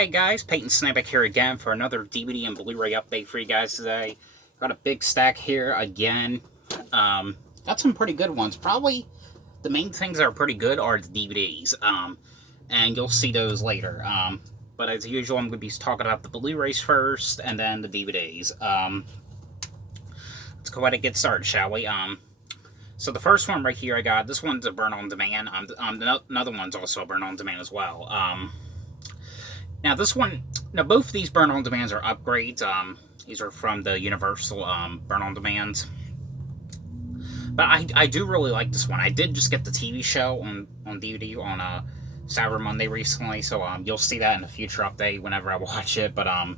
Hey guys, Peyton Snabeck here again for another DVD and Blu-ray update for you guys today. Got a big stack here again. Got some pretty good ones. Probably the main things that are pretty good are the DVDs, and you'll see those later. But as usual, I'm going to be talking about the Blu-rays first, and then the DVDs. Let's go ahead and get started, shall we? So the first one right here I got, this one's a burn on demand. Another one's also a burn on demand as well. Now this one, both of these burn on demands are upgrades. These are from the Universal burn on demands. But I do really like this one. I did just get the TV show on DVD on Cyber Monday recently, so you'll see that in a future update whenever I watch it. But I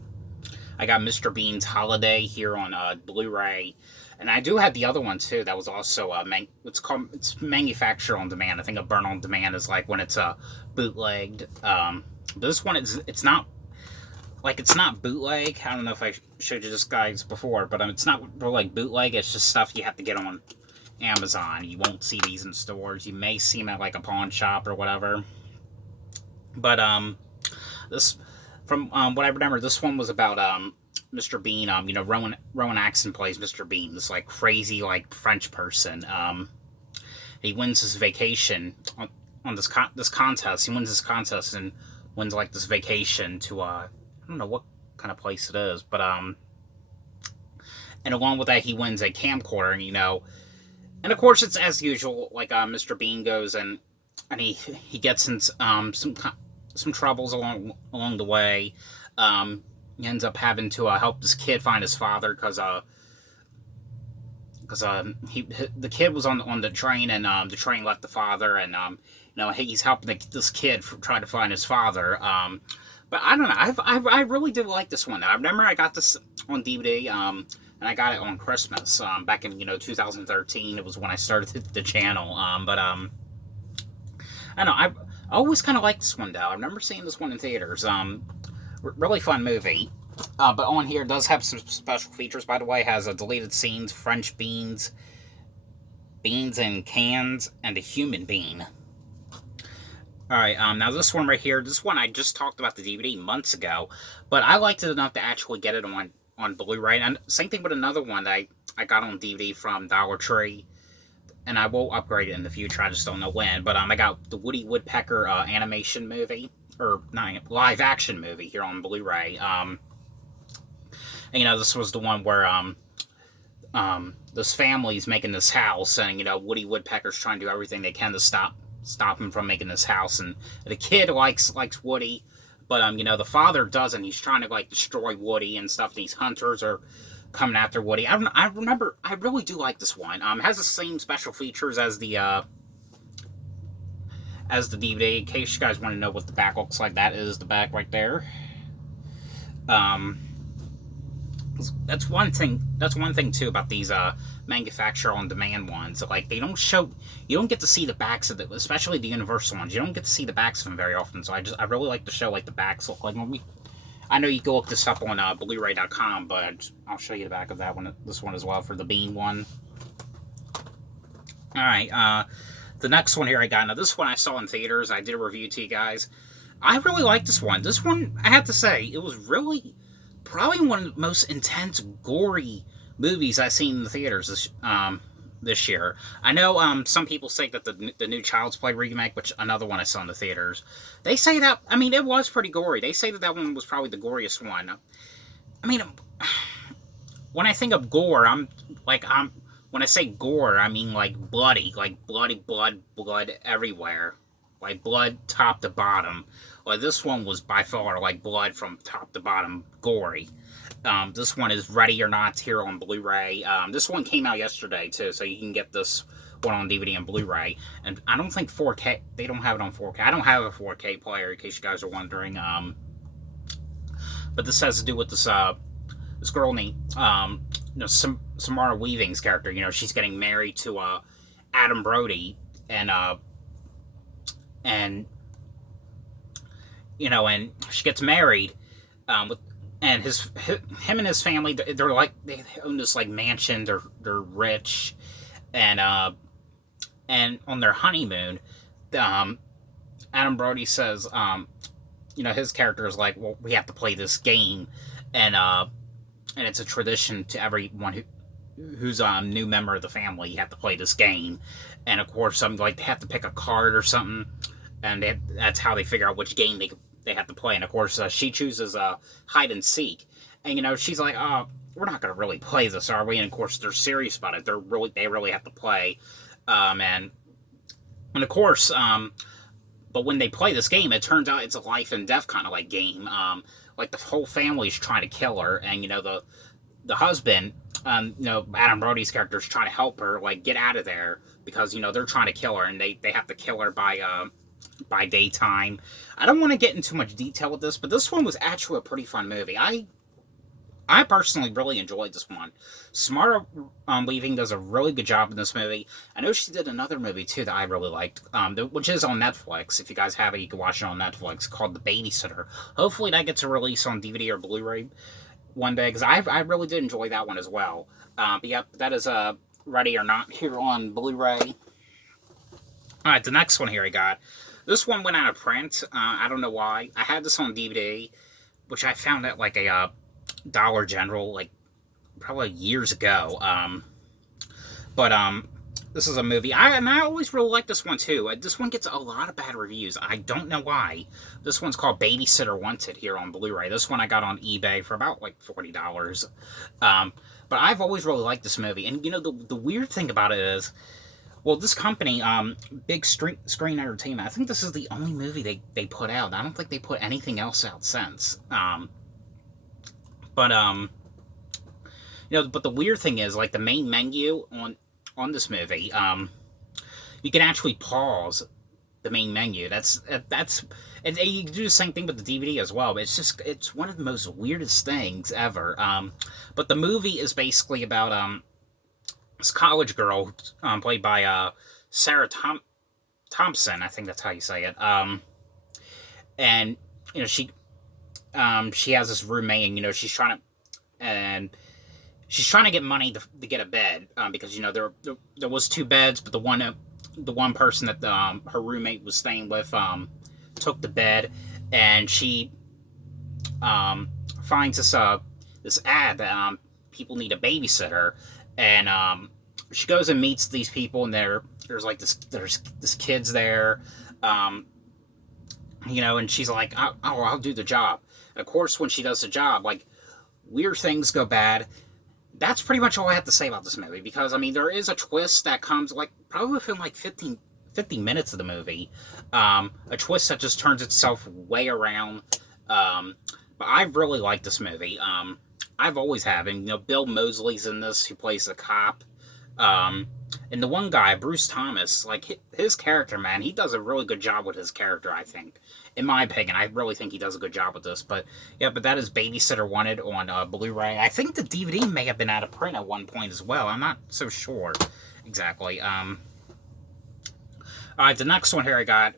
got Mr. Bean's Holiday here on Blu-ray, and I do have the other one too. That was also it's manufactured on demand. I think a burn on demand is like when it's bootlegged. But this one it's not bootleg. I don't know if I showed you this guys before, but it's not really like bootleg. It's just stuff you have to get on Amazon. You won't see these in stores. You may see them at like a pawn shop or whatever. But this, from what I remember, this one was about Mr. Bean. Rowan Atkinson plays Mr. Bean, this like crazy like French person. He wins his vacation on this contest. He wins this contest and wins like this vacation to I don't know what kind of place it is, but and along with that he wins a camcorder, and of course it's as usual, like Mr. Bean goes and he gets in some troubles along the way. He ends up having to help this kid find his father because the kid was on the train, and the train left the father, and he's helping this kid try to find his father. But I don't know. I really did like this one. I remember I got this on DVD, and I got it on Christmas back in 2013. It was when I started the channel. But I don't know. I always kind of liked this one though. I remember seeing this one in theaters. Really fun movie. But on here it does have some special features, by the way. It has deleted scenes, French beans in cans, and a human bean. Alright, now this one right here, this one I just talked about the DVD months ago, but I liked it enough to actually get it on Blu-ray. And same thing with another one that I got on DVD from Dollar Tree, and I will upgrade it in the future, I just don't know when. But I got the Woody Woodpecker animation movie, or not, live action movie here on Blu-ray. And this was the one where this family's making this house, and Woody Woodpecker's trying to do everything they can to stop him from making this house. And the kid likes Woody, but the father doesn't. He's trying to like destroy Woody and stuff. These hunters are coming after Woody. I remember, I really do like this one. It has the same special features as the DVD. In case you guys want to know what the back looks like, that is the back right there. That's one thing too about these manufacturer on demand ones. Like, they don't show, you don't get to see the backs of the, especially the Universal ones. You don't get to see the backs of them very often. So I really like to show like the backs look like. I know you can look this up on Blu-ray.com, but I'll show you the back of that one, this one as well, for the Bean one. All right, the next one here I got. Now this one I saw in theaters. I did a review to you guys. I really like this one. This one, I have to say, it was really probably one of the most intense, gory movies I've seen in the theaters this year. I know some people say that the new Child's Play remake, which another one I saw in the theaters, they say that, it was pretty gory. They say that one was probably the goriest one. When I think of gore, when I say gore, I mean like bloody, blood everywhere. Like blood top to bottom. Well, this one was by far like blood from top to bottom gory. This one is Ready or Not here on Blu-ray. This one came out yesterday too, so you can get this one on DVD and Blu-ray. And I don't think 4K, they don't have it on 4K. I don't have a 4K player, in case you guys are wondering. But this has to do with this this girl named Samara Weaving's character. She's getting married to Adam Brody, and she gets married, and him and his family, they own this like mansion. They're rich, and on their honeymoon, Adam Brody says, his character is like, well, we have to play this game, and and it's a tradition to everyone who's a new member of the family. You have to play this game, and of course, some like they have to pick a card or something, and that's how they figure out which game they have to play. And of course, she chooses hide and seek, and she's like, oh, we're not going to really play this, are we? And of course, they're serious about it. They really have to play, and of course, but when they play this game, it turns out it's a life and death kind of like game. Like the whole family's trying to kill her, and the husband, Adam Brody's character is trying to help her like get out of there because they're trying to kill her, and they have to kill her by daytime. I don't want to get into too much detail with this, but this one was actually a pretty fun movie. I personally really enjoyed this one. Samara Weaving does a really good job in this movie. I know she did another movie too that I really liked, which is on Netflix. If you guys have it, you can watch it on Netflix, called The Babysitter. Hopefully that gets a release on DVD or Blu-ray one day, because I really did enjoy that one as well. But yep, that is Ready or Not here on Blu-ray. Alright, the next one here I got. This one went out of print. I don't know why. I had this on DVD, which I found at like a Dollar General, like probably years ago. But this is a movie. I always really like this one too. This one gets a lot of bad reviews. I don't know why. This one's called Babysitter Wanted here on Blu-ray. This one I got on eBay for about like $40. But I've always really liked this movie. And the weird thing about it is, well, this company, Big Screen Entertainment, I think this is the only movie they put out. I don't think they put anything else out since. But the weird thing is, like, the main menu on this movie, you can actually pause the main menu. And you can do the same thing with the DVD as well. But it's one of the most weirdest things ever. But the movie is basically about this college girl, played by Sarah Thompson. I think that's how you say it. And she has this roommate, and she's trying to get money to get a bed, because there was two beds, but the one person that her roommate was staying with took the bed, and she finds this ad that people need a babysitter, and she goes and meets these people, and there's this kids there, and she's like, I'll do the job. And of course, when she does the job, like, weird things go bad. That's pretty much all I have to say about this movie, because, I mean, there is a twist that comes, like, probably within, like, 50 minutes of the movie. A twist that just turns itself way around. But I really like this movie. I've always have. And, Bill Moseley's in this, who plays the cop. And the one guy, Bruce Thomas, like, his character, man, he does a really good job with his character, I think. In my opinion, I really think he does a good job with this. But, yeah, but that is Babysitter Wanted on Blu-ray. I think the DVD may have been out of print at one point as well. I'm not so sure exactly. Alright, the next one here I got.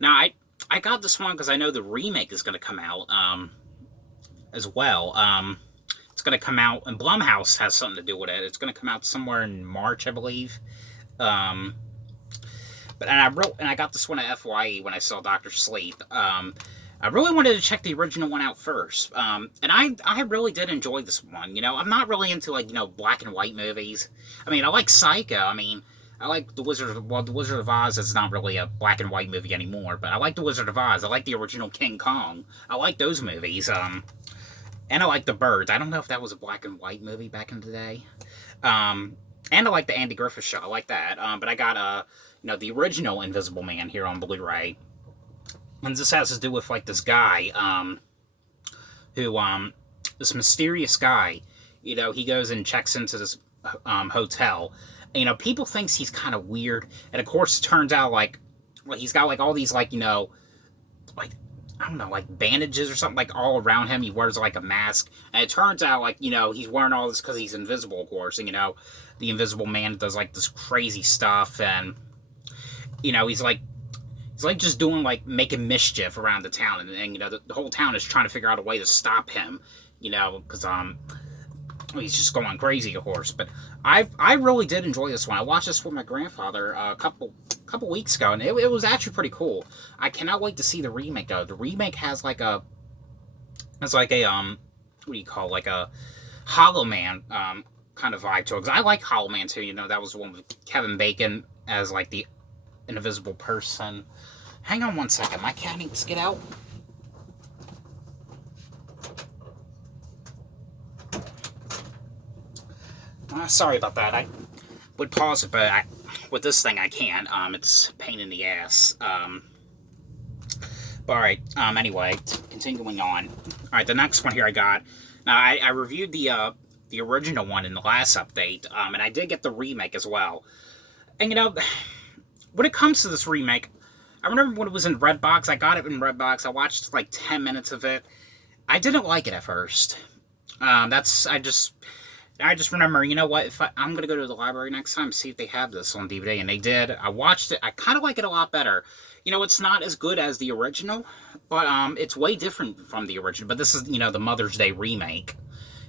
Now, I got this one because I know the remake is going to come out as well. It's going to come out, and Blumhouse has something to do with it. It's going to come out somewhere in March, I believe. But I got this one at FYE when I saw Dr. Sleep. I really wanted to check the original one out first. And I really did enjoy this one. I'm not really into, like, black and white movies. I mean, I like Psycho. I mean, I like The Wizard of Oz is not really a black and white movie anymore, but I like The Wizard of Oz. I like the original King Kong. I like those movies. And I like The Birds. I don't know if that was a black and white movie back in the day. And I like the Andy Griffith Show. I like that. But I got, the original Invisible Man here on Blu-ray. And this has to do with, like, this guy, who, this mysterious guy, he goes and checks into this, hotel. And, people thinks he's kind of weird. And, of course, it turns out, like he's got, like, all these, like, like, I don't know, like, bandages or something, like, all around him. He wears, like, a mask. And it turns out, like, he's wearing all this because he's invisible, of course. And, the Invisible Man does, like, this crazy stuff. And, he's like just doing, like, making mischief around the town. And the whole town is trying to figure out a way to stop him, because, he's just going crazy, of course. But I really did enjoy this one. I watched this with my grandfather a couple weeks ago, and it was actually pretty cool. I cannot wait to see the remake though. The remake has like a what do you call, like a Hollow Man kind of vibe to it. Because I like Hollow Man too. You know, that was the one with Kevin Bacon as like the invisible person. Hang on one second. My cat needs to get out. Sorry about that. I would pause it, but with this thing I can't. It's a pain in the ass. But alright, anyway, continuing on. Alright, the next one here I got. Now, I reviewed the original one in the last update, and I did get the remake as well. And, you know, when it comes to this remake, I remember when it was in Redbox. I got it in Redbox. I watched, like, 10 minutes of it. I didn't like it at first. I just remember, you know what, I'm going to go to the library next time, see if they have this on DVD, and they did. I watched it. I kind of like it a lot better. You know, it's not as good as the original, but it's way different from the original. But this is, you know, the Mother's Day remake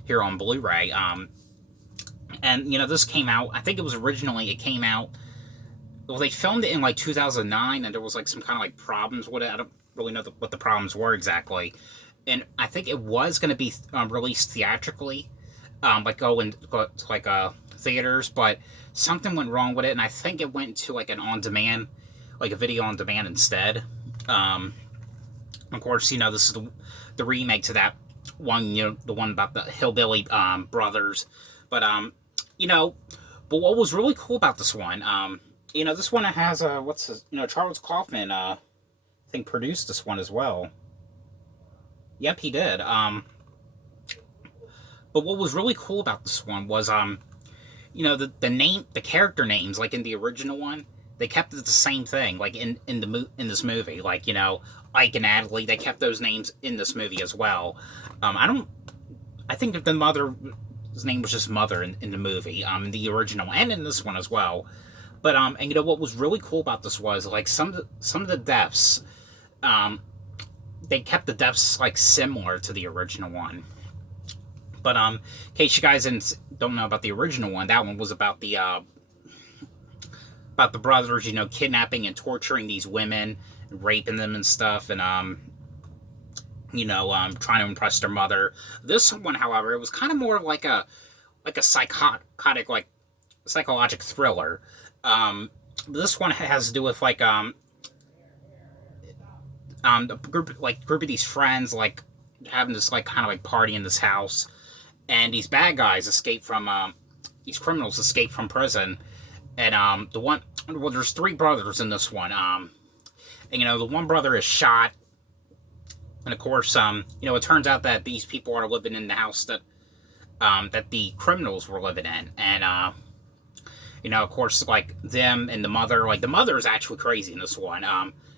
here on Blu-ray. And, you know, this came out, I think it came out, well, they filmed it in, like, 2009, and there was, like, some kind of, like, problems with it. I don't really know what the problems were exactly. And I think it was going to be released theatrically. Like go to like theaters, but something went wrong with it, and I think it went to like an on-demand, like a video on demand instead. Of course, you know, this is the remake to that one, you know, the one about the hillbilly brothers. But you know, but what was really cool about this one, you know, this one has Charles Kaufman, I think produced this one as well. Yep, he did. But what was really cool about this one was, you know, the character names, like in the original one, they kept it the same thing, like in this movie, like, you know, Ike and Natalie, they kept those names in this movie as well. I think that the mother's name was just Mother in the movie, in the original, and in this one as well. But and you know what was really cool about this was, like, some of the deaths, they kept the deaths like similar to the original one. But in case you guys don't know about the original one, that one was about the brothers, you know, kidnapping and torturing these women, and raping them and stuff, and you know, trying to impress their mother. This one, however, it was kind of more like a psychotic, like psychological thriller. This one has to do with like a group of these friends, like having this like kind of like party in this house. And these bad guys these criminals escape from prison. And there's 3 brothers in this one. And, you know, the one brother is shot. And, of course, you know, it turns out that these people are living in the house that the criminals were living in. And, you know, of course, like, them and the mother is actually crazy in this one.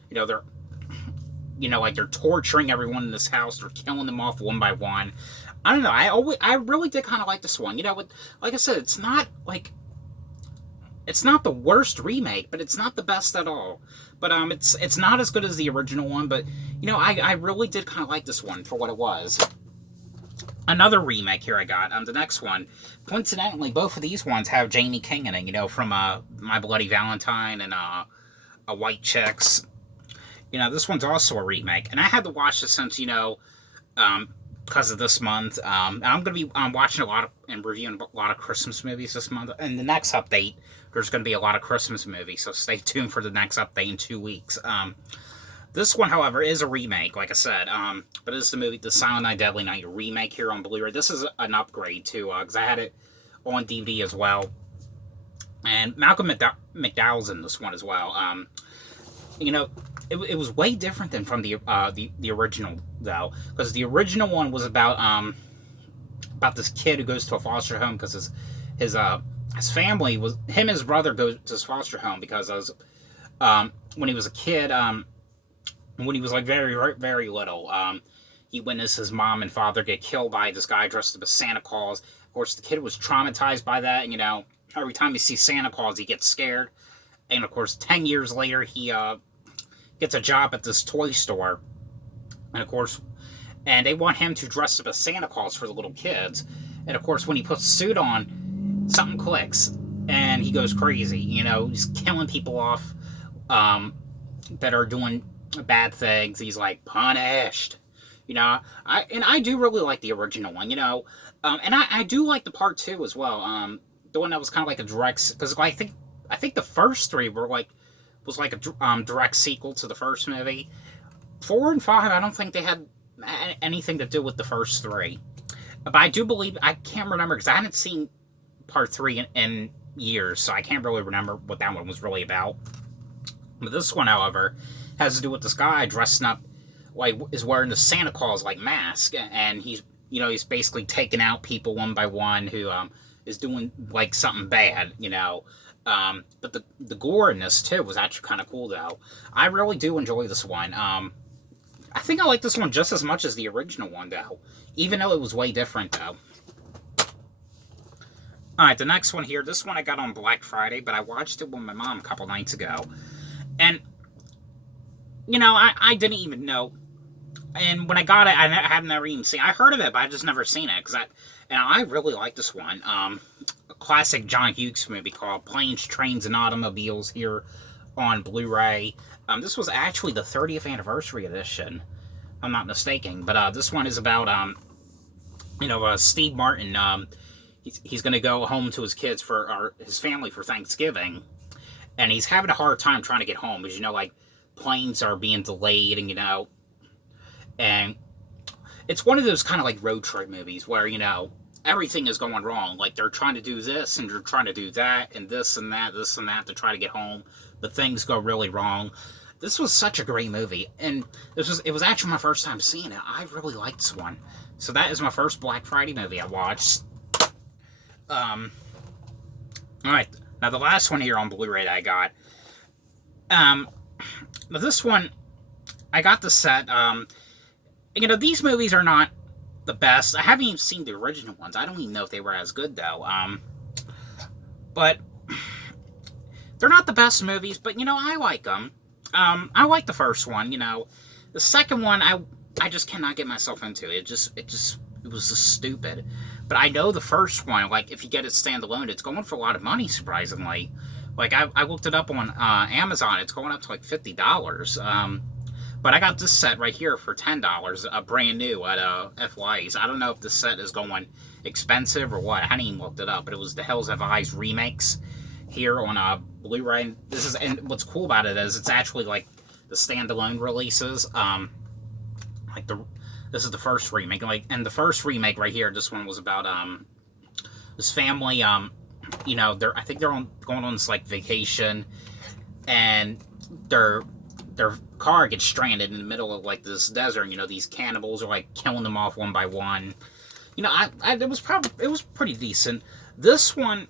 You know, they're torturing everyone in this house. They're killing them off one by one. I don't know. I really did kind of like this one. You know, like I said, it's not the worst remake, but it's not the best at all. But it's not as good as the original one. But you know, I really did kind of like this one for what it was. Another remake here I got. The next one, coincidentally, both of these ones have Jamie King in it. You know, from My Bloody Valentine and A White Chicks. You know, this one's also a remake, and I had to watch this since, you know, because of this month. I'm going to be watching and reviewing a lot of Christmas movies this month. And the next update, there's going to be a lot of Christmas movies, so stay tuned for the next update in 2 weeks. This one, however, is a remake, like I said. But it's the movie The Silent Night, Deadly Night remake here on Blu-ray. This is an upgrade, too, because I had it on DVD as well. And Malcolm McDowell's in this one as well. You know, it was way different than from the original, though, because the original one was about this kid who goes to a foster home because his family was him and his brother go to his foster home because when he was a kid, when he was like very very little, he witnessed his mom and father get killed by this guy dressed up as Santa Claus. Of course, the kid was traumatized by that, and you know, every time he sees Santa Claus, he gets scared. And of course, 10 years later, he gets a job at this toy store. And of course, and they want him to dress up as Santa Claus for the little kids. And of course, when he puts the suit on, something clicks, and he goes crazy. You know, he's killing people off that are doing bad things. He's like, punished. You know, I do really like the original one. You know, and I do like the part 2 as well. The one that was kind of like a direct, because I think the first 3 were like was like a direct sequel to the first movie. 4 and 5, I don't think they had anything to do with the first 3. But I do believe, I can't remember because I hadn't seen part 3 in years, so I can't really remember what that one was really about. But this one, however, has to do with this guy dressing up, like, is wearing the Santa Claus like mask, and he's, you know, he's basically taking out people one by one who is doing like something bad, you know. But the gore in this too was actually kind of cool though. I really do enjoy this one. I think I like this one just as much as the original one though, even though it was way different though. Alright, the next one here, this one I got on Black Friday, but I watched it with my mom a couple nights ago. And, you know, I didn't even know. And when I got it, I had never even seen it. I heard of it, but I just never seen it. And I really like this one. A classic John Hughes movie called Planes, Trains, and Automobiles here on Blu-ray. This was actually the 30th anniversary edition, if I'm not mistaken. But this one is about, you know, Steve Martin. He's going to go home to his kids his family for Thanksgiving, and he's having a hard time trying to get home, because, you know, like, planes are being delayed, and, you know, and it's one of those kind of like road trip movies where, you know, everything is going wrong. Like, they're trying to do this, and they're trying to do that, and this and that to try to get home, but things go really wrong. This was such a great movie, and it was actually my first time seeing it. I really liked this one. So that is my first Black Friday movie I watched. Alright, now the last one here on Blu-ray that I got. This one, I got the set. You know, these movies are not the best. I haven't even seen the original ones. I don't even know if they were as good, though. But they're not the best movies, but, you know, I like them. I like the first one, you know. The second one, I just cannot get myself into. It was just stupid. But I know the first one, like, if you get it standalone, it's going for a lot of money, surprisingly. Like, I looked it up on Amazon. It's going up to, like, $50. But I got this set right here for $10, brand new at FY's. I don't know if this set is going expensive or what. I hadn't even looked it up, but it was the Hills Have Eyes remakes here on Blu-ray. And what's cool about it is it's actually like the standalone releases. This is the first remake, and the first remake right here. This one was about this family. You know, I think they're going on this like vacation, and their car gets stranded in the middle of like this desert. And, you know, these cannibals are like killing them off one by one. You know, it was pretty decent. This one,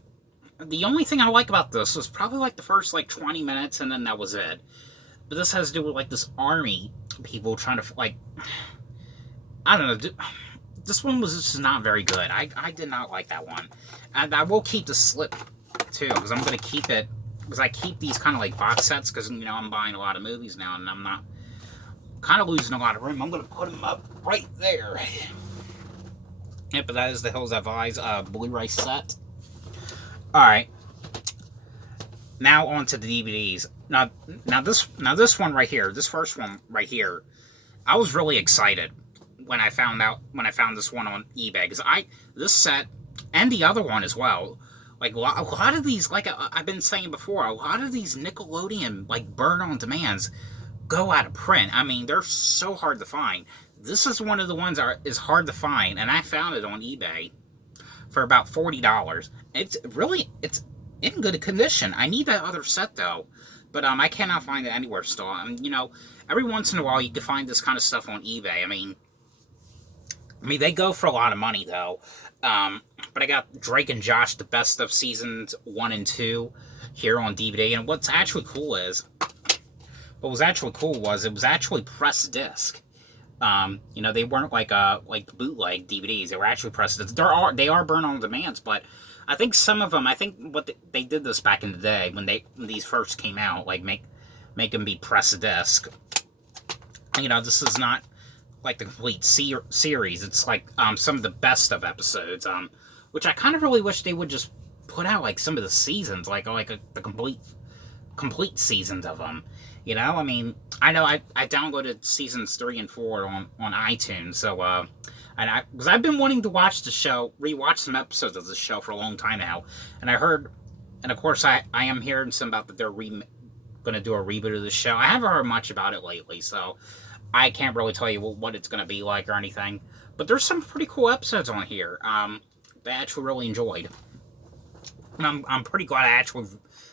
the only thing I like about this was probably like the first like 20 minutes, and then that was it. But this has to do with like this army people trying to like, I don't know. This one was just not very good. I did not like that one. And I will keep the slip too, because I'm going to keep it, because I keep these kind of like box sets, because, you know, I'm buying a lot of movies now, and I'm not kind of losing a lot of room. I'm going to put them up right there. Yeah, but that is the Hills Have Eyes Blu-ray set. Alright. Now on to the DVDs. Now this one right here, this first one right here, I was really excited when I found this one on eBay, because this set and the other one as well, like a lot of these, like I've been saying before, a lot of these Nickelodeon like burn on demands go out of print. I mean, they're so hard to find. This is one of the ones that is hard to find, and I found it on eBay for about $40. It's in good condition. I need that other set though, but I cannot find it anywhere still. You know, every once in a while you can find this kind of stuff on eBay. I mean, they go for a lot of money though. But I got Drake and Josh, the best of seasons 1 and 2 here on DVD. And what was actually cool was it was actually pressed disc. You know, they weren't like bootleg DVDs. They were actually pressed disc. They are burn on demands, but I think some of them, I think they did this back in the day when these first came out, like make them be pressed disc. You know, this is not like the complete series. It's like some of the best of episodes, which I kind of really wish they would just put out like some of the seasons, the complete seasons of them. You know, I mean, I know I downloaded seasons 3 and 4 on iTunes, so because I've been wanting to watch the show, rewatch some episodes of the show for a long time now, and I heard, and of course I am hearing some about that they're going to do a reboot of the show. I haven't heard much about it lately, so I can't really tell you what it's going to be like or anything. But there's some pretty cool episodes on here that I actually really enjoyed. And I'm pretty glad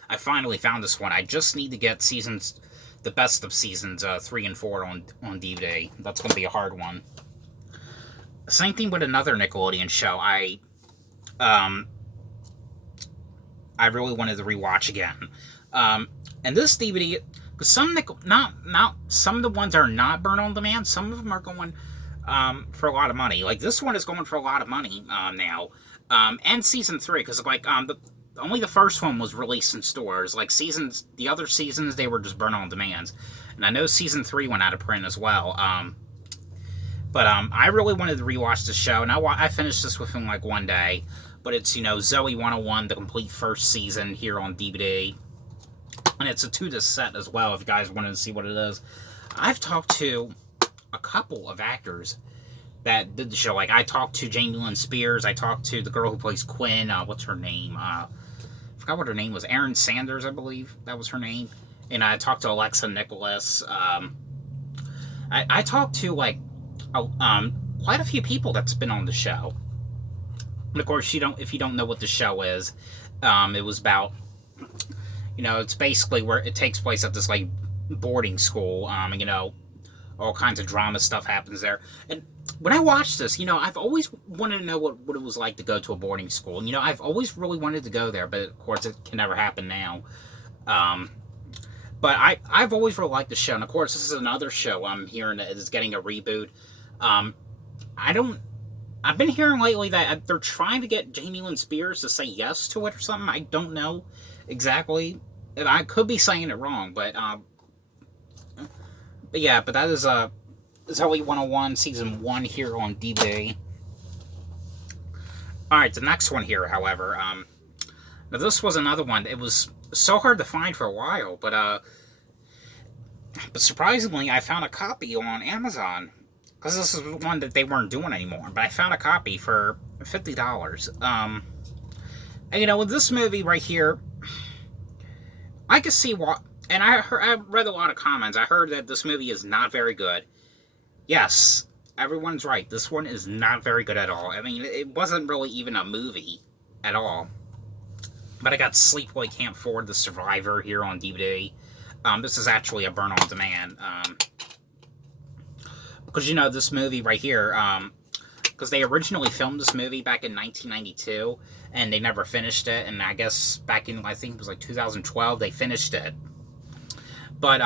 I finally found this one. I just need to get the best of seasons 3 and 4 on DVD. That's going to be a hard one. Same thing with another Nickelodeon show I really wanted to rewatch again. And this DVD, because some of the ones are not burn on demand. Some of them are going for a lot of money. Like this one is going for a lot of money now. And season 3, because only the first one was released in stores. Like the other seasons, they were just burn on demand. And I know season 3 went out of print as well. But I really wanted to rewatch the show, and I finished this within like one day. But it's, ZOEY 101, the complete first season here on DVD. And it's a 2-disc set as well, if you guys wanted to see what it is. I've talked to a couple of actors that did the show. Like, I talked to Jamie Lynn Spears. I talked to the girl who plays Quinn. What's her name? I forgot what her name was. Erin Sanders, I believe. That was her name. And I talked to Alexa Nicholas. I talked to, like, quite a few people that's been on the show. And, of course, if you don't know what the show is, it was about, it's basically where it takes place at this, like, boarding school. All kinds of drama stuff happens there. And when I watched this, I've always wanted to know what it was like to go to a boarding school. And, I've always really wanted to go there, but of course it can never happen now. But I've always really liked the show. And of course, this is another show I'm hearing that is getting a reboot. I've been hearing lately that they're trying to get Jamie Lynn Spears to say yes to it or something. I don't know exactly. And I could be saying it wrong, but yeah, but that is ZOEY 101 season 1 here on DVD. Alright, the next one here, however, now this was another one. It was so hard to find for a while, but surprisingly, I found a copy on Amazon, because this is one that they weren't doing anymore, but I found a copy for $50. And with this movie right here, I can see what. And I read a lot of comments. I heard that this movie is not very good. Yes, everyone's right. This one is not very good at all. I mean, it wasn't really even a movie at all. But I got Sleepaway Camp 4, The Survivor here on DVD. This is actually a burn on demand. Because, this movie right here, because they originally filmed this movie back in 1992, and they never finished it. And I guess back in, I think it was like 2012, they finished it. But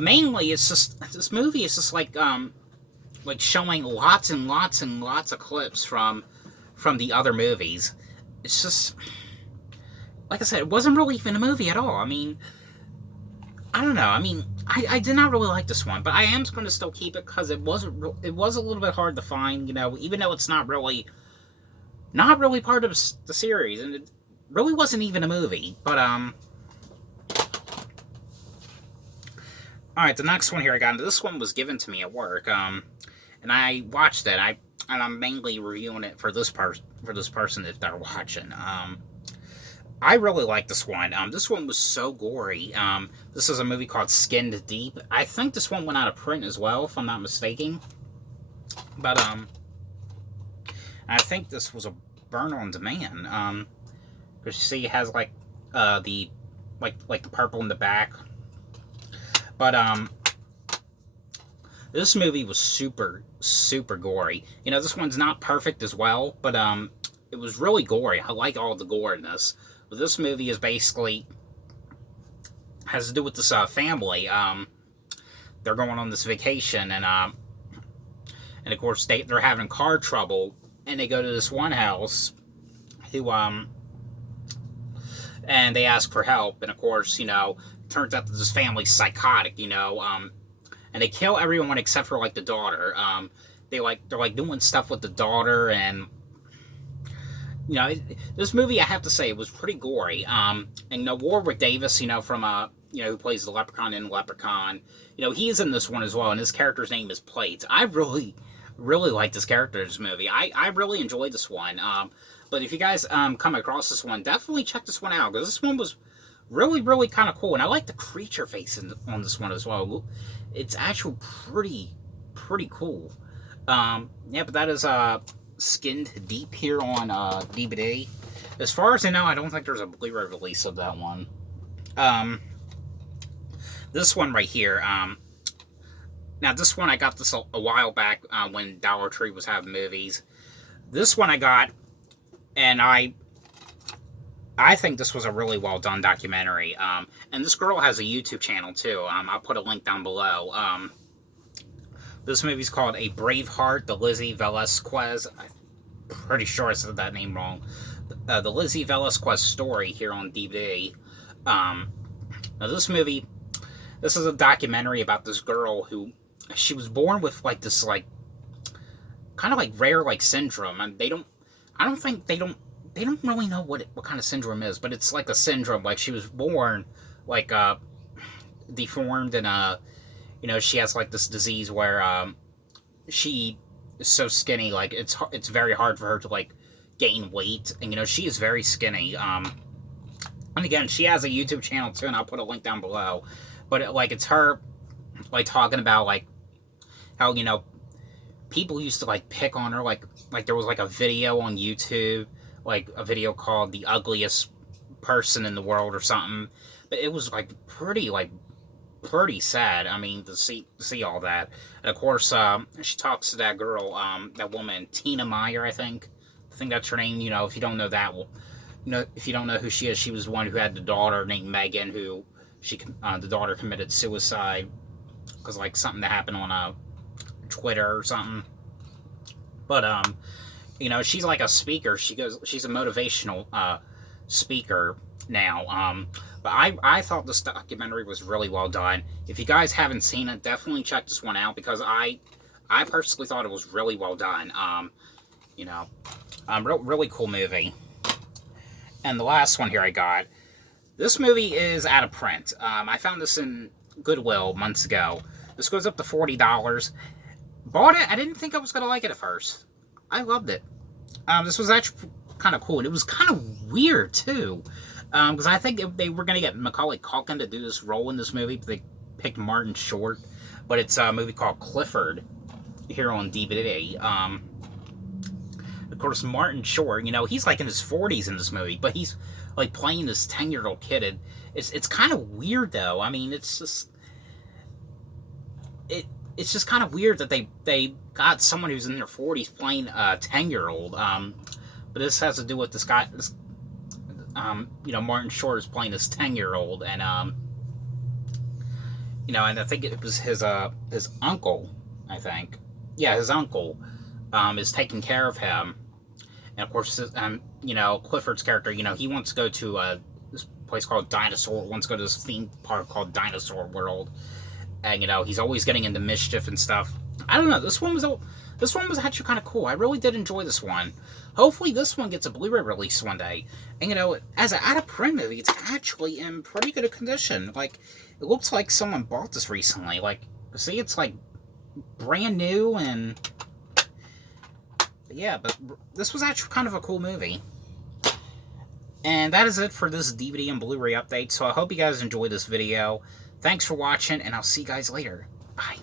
mainly it's just, this movie is just like showing lots and lots and lots of clips from the other movies. It's just, like I said, it wasn't really even a movie at all. I mean, I don't know. I mean, I did not really like this one, but I am going to still keep it because it was a little bit hard to find, even though it's not really part of the series, and it really wasn't even a movie. But Alright, the next one here I got, this one was given to me at work, and I watched it, and I'm mainly reviewing it for this person if they're watching. I really like this one. This one was so gory. This is a movie called Skinned Deep. I think this one went out of print as well, if I'm not mistaken. But, I think this was a burn on demand. Because you see it has, like, the purple in the back. But, this movie was super, super gory. This one's not perfect as well, but, it was really gory. I like all the gore in this. But this movie is basically, has to do with this, family. They're going on this vacation, and of course, they're having car trouble, and they go to this one house, who, and they ask for help, and of course, turns out that this family's psychotic, and and they kill everyone except for like the daughter. They're like doing stuff with the daughter, and this movie, I have to say, it was pretty gory. And Warwick Davis, from who plays the Leprechaun in Leprechaun, he's in this one as well, and his character's name is Plates. I really, really like this character in this movie. I really enjoyed this one. But if you guys come across this one, definitely check this one out, because this one was really, really kind of cool, and I like the creature face on this one as well. It's actually pretty cool. Yeah, but that is Skinned Deep here on DVD. As far as I know, I don't think there's a Blu-ray release of that one. This one right here, now this one I got this a while back when Dollar Tree was having movies. This one I got, and I think this was a really well done documentary. And this girl has a YouTube channel too. I'll put a link down below. This movie's called A Brave Heart, the Lizzie Velasquez. I'm pretty sure I said that name wrong. The Lizzie Velasquez story here on DVD. Now this movie, this is a documentary about this girl who, she was born with like this like kind of like rare like syndrome, and they don't really know what kind of syndrome is, but it's like a syndrome. Like she was born like deformed, and she has like this disease where she is so skinny, like it's very hard for her to like gain weight, and she is very skinny. And again, she has a YouTube channel too, and I'll put a link down below. But it's her like talking about like how people used to like pick on her, like there was like a video on YouTube, like a video called "The Ugliest Person in the World" or something. But it was like pretty sad. I mean, to see all that. And of course, she talks to that girl, that woman, Tina Meyer, I think that's her name. If you don't know that, if you don't know who she is, she was the one who had the daughter named Megan, who the daughter committed suicide because like something that happened on Twitter or something. But she's like a speaker. She's a motivational speaker now. But I thought this documentary was really well done. If you guys haven't seen it, definitely check this one out, because I personally thought it was really well done. Really cool movie. And the last one here I got. This movie is out of print. I found this in Goodwill months ago. This goes up to $40. Bought it. I didn't think I was going to like it at first. I loved it. This was actually kind of cool. And it was kind of weird, too. Because I think they were going to get Macaulay Culkin to do this role in this movie, but they picked Martin Short. But it's a movie called Clifford here on DVD. Of course, Martin Short, he's like in his 40s in this movie, but he's like playing this 10-year-old kid. It's kind of weird, though. I mean, it's just kind of weird that they got someone who's in their 40s playing a 10-year-old. But this has to do with this guy. Martin Short is playing this 10-year-old, and and I think it was his uncle. I think, yeah, his uncle is taking care of him, and of course, Clifford's character, he wants to go to this place called Dinosaur. Wants to go to this theme park called Dinosaur World, and he's always getting into mischief and stuff. I don't know. This one was actually kind of cool. I really did enjoy this one. Hopefully this one gets a Blu-ray release one day. And as an out-of-print movie, it's actually in pretty good condition. Like, it looks like someone bought this recently. Like, see, it's like brand new, and yeah, but this was actually kind of a cool movie. And that is it for this DVD and Blu-ray update. So I hope you guys enjoyed this video. Thanks for watching, and I'll see you guys later. Bye.